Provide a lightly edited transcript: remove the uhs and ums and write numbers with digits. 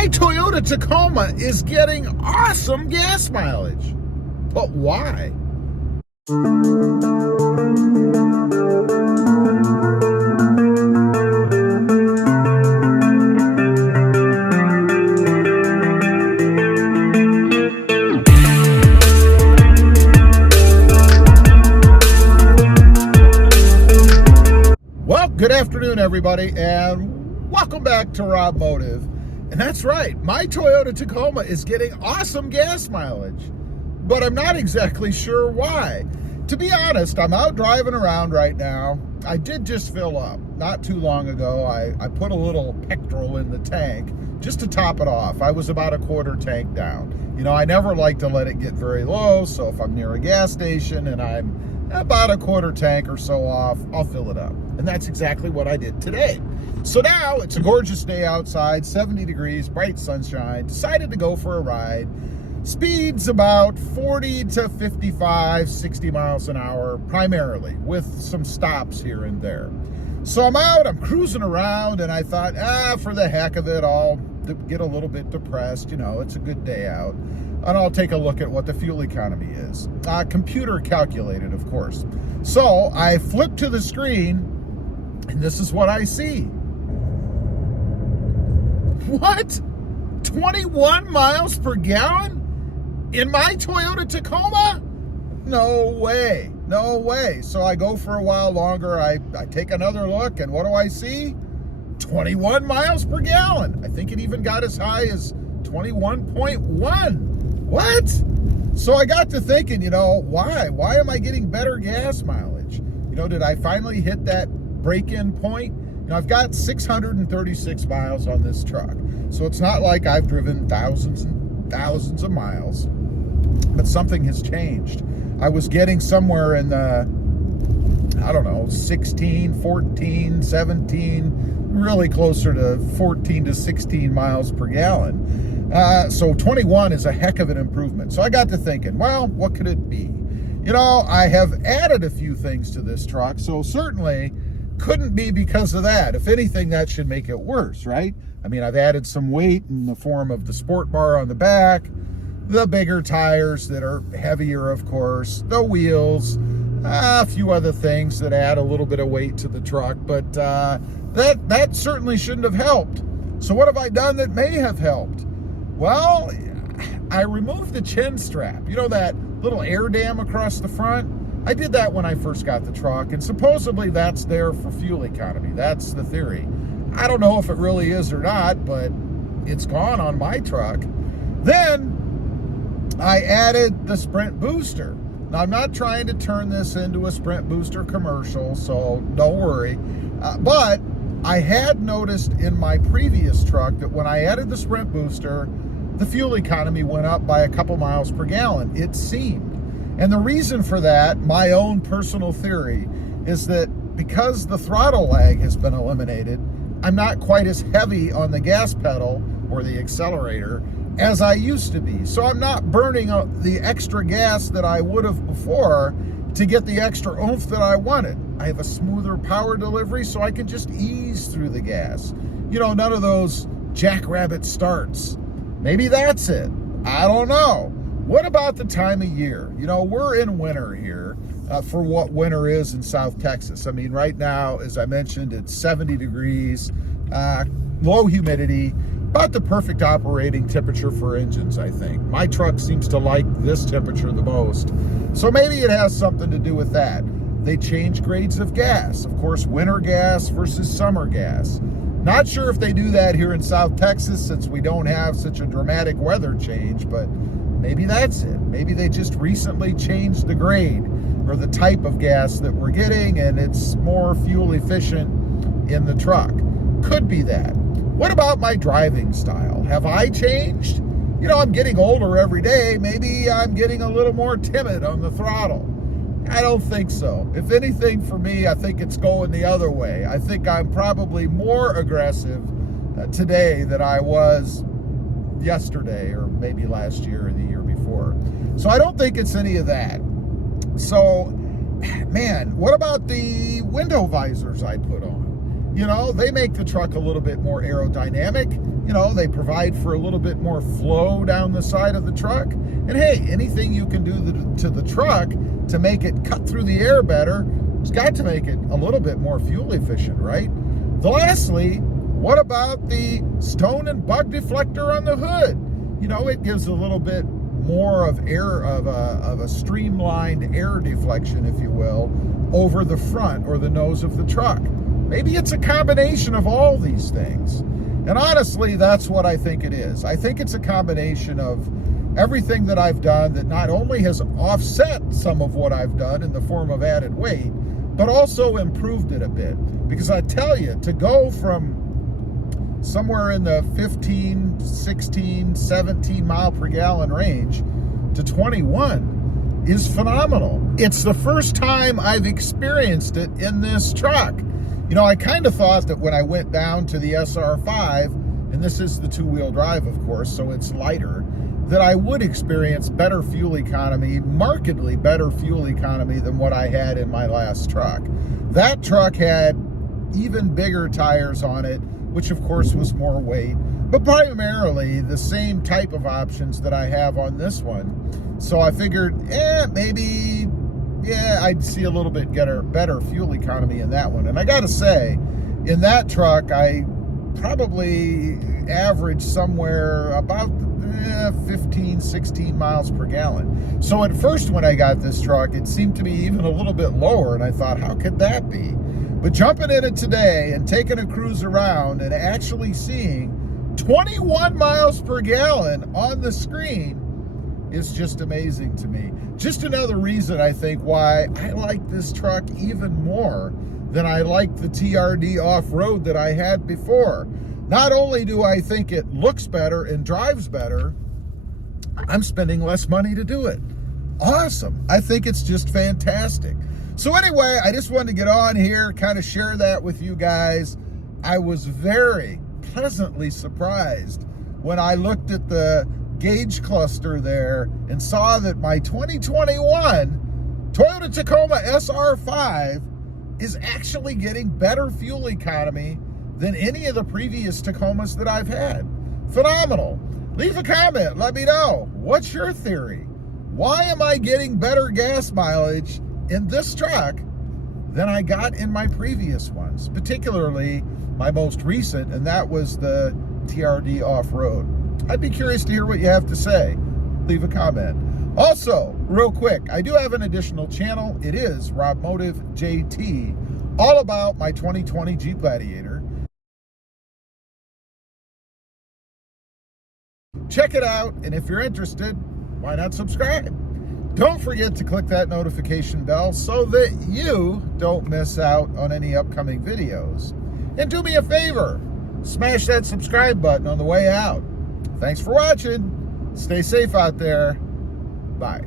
My Toyota Tacoma is getting awesome gas mileage. But why? Well, good afternoon, everybody, and welcome back to Robmotive. And that's right, my Toyota Tacoma is getting awesome gas mileage, but I'm not exactly sure why. To be honest, I'm out driving around right now. I did just fill up not too long ago. I put a little petrol in the tank just to top it off. I was about a quarter tank down. You know, I never like to let it get very low, so if I'm near a gas station and I'm about a quarter tank or so off, I'll fill it up. And that's exactly what I did today. So now it's a gorgeous day outside, 70 degrees, bright sunshine. Decided to go for a ride. Speeds about 40 to 55, 60 miles an hour, primarily, with some stops here and there. So I'm out, I'm cruising around, and I thought, for the heck of it, I'll get a little bit depressed. You know, it's a good day out. And I'll take a look at what the fuel economy is. Computer calculated, of course. So I flip to the screen, and this is what I see. What? 21 miles per gallon in my Toyota Tacoma? No way, no way. So I go for a while longer, I take another look, and what do I see? 21 miles per gallon. I think it even got as high as 21.1. What? So I got to thinking, you know, why? Why am I getting better gas mileage? You know, did I finally hit that break-in point? You know, I've got 636 miles on this truck. So it's not like I've driven thousands and thousands of miles, but something has changed. I was getting somewhere in the, I don't know, 16, 14, 17, really closer to 14 to 16 miles per gallon. So 21 is a heck of an improvement. So I got to thinking, well, what could it be? You know, I have added a few things to this truck, so certainly couldn't be because of that. If anything, that should make it worse, right? I mean, I've added some weight in the form of the sport bar on the back, the bigger tires that are heavier, of course, the wheels, a few other things that add a little bit of weight to the truck, but that certainly shouldn't have helped. So what have I done that may have helped? Well, I removed the chin strap. You know that little air dam across the front? I did that when I first got the truck, and supposedly that's there for fuel economy. That's the theory. I don't know if it really is or not, but it's gone on my truck. Then I added the Sprint booster. Now, I'm not trying to turn this into a Sprint booster commercial, so don't worry. But I had noticed in my previous truck that when I added the Sprint booster, the fuel economy went up by a couple miles per gallon, it seemed. And the reason for that, my own personal theory, is that because the throttle lag has been eliminated, I'm not quite as heavy on the gas pedal or the accelerator as I used to be. So I'm not burning the extra gas that I would have before to get the extra oomph that I wanted. I have a smoother power delivery, so I can just ease through the gas. You know, none of those jackrabbit starts. Maybe that's it. I don't know. What about the time of year? You know, we're in winter here for what winter is in South Texas. I mean, right now, as I mentioned, it's 70 degrees, low humidity, about the perfect operating temperature for engines, I think. My truck seems to like this temperature the most. So maybe it has something to do with that. They change grades of gas. Of course, winter gas versus summer gas. Not sure if they do that here in South Texas since we don't have such a dramatic weather change, but maybe that's it. Maybe they just recently changed the grade or the type of gas that we're getting, and it's more fuel efficient in the truck. Could be that. What about my driving style? Have I changed? You know, I'm getting older every day. Maybe I'm getting a little more timid on the throttle. I don't think so. If anything, for me, I think it's going the other way. I think I'm probably more aggressive today than I was yesterday or maybe last year or the year before. So I don't think it's any of that. So, man, what about the window visors I put on? You know, they make the truck a little bit more aerodynamic. You know, they provide for a little bit more flow down the side of the truck. And hey, anything you can do to the truck to make it cut through the air better, it's got to make it a little bit more fuel efficient, right? Lastly, what about the stone and bug deflector on the hood? You know, it gives a little bit more of air, of a streamlined air deflection, if you will, over the front or the nose of the truck. Maybe it's a combination of all these things. And honestly, that's what I think it is. I think it's a combination of everything that I've done that not only has offset some of what I've done in the form of added weight, but also improved it a bit. Because I tell you, to go from somewhere in the 15, 16, 17 mile per gallon range to 21 is phenomenal. It's the first time I've experienced it in this truck. You know, I kind of thought that when I went down to the SR5, and this is the two-wheel drive, of course, so it's lighter, that I would experience better fuel economy, markedly better fuel economy than what I had in my last truck. That truck had even bigger tires on it, which of course was more weight, but primarily the same type of options that I have on this one. So I figured, maybe, I'd see a little bit better fuel economy in that one. And I gotta say, in that truck, I probably averaged somewhere about 15, 16 miles per gallon. So at first when I got this truck, it seemed to be even a little bit lower, and I thought, how could that be? But jumping in it today and taking a cruise around and actually seeing 21 miles per gallon on the screen is just amazing to me. Just another reason, I think, why I like this truck even more than I liked the TRD off-road that I had before. Not only do I think it looks better and drives better, I'm spending less money to do it. Awesome. I think it's just fantastic. So anyway, I just wanted to get on here, kind of share that with you guys. I was very pleasantly surprised when I looked at the gauge cluster there and saw that my 2021 Toyota Tacoma SR5 is actually getting better fuel economy than any of the previous Tacomas that I've had. Phenomenal. Leave a comment. Let me know. What's your theory? Why am I getting better gas mileage in this truck than I got in my previous ones, particularly my most recent, and that was the TRD off-road? I'd be curious to hear what you have to say. Leave a comment. Also, real quick, I do have an additional channel. It is Robmotive JT, all about my 2020 Jeep Gladiator. Check it out, and if you're interested, why not subscribe? Don't forget to click that notification bell so that you don't miss out on any upcoming videos. And do me a favor, smash that subscribe button on the way out. Thanks for watching. Stay safe out there. Bye.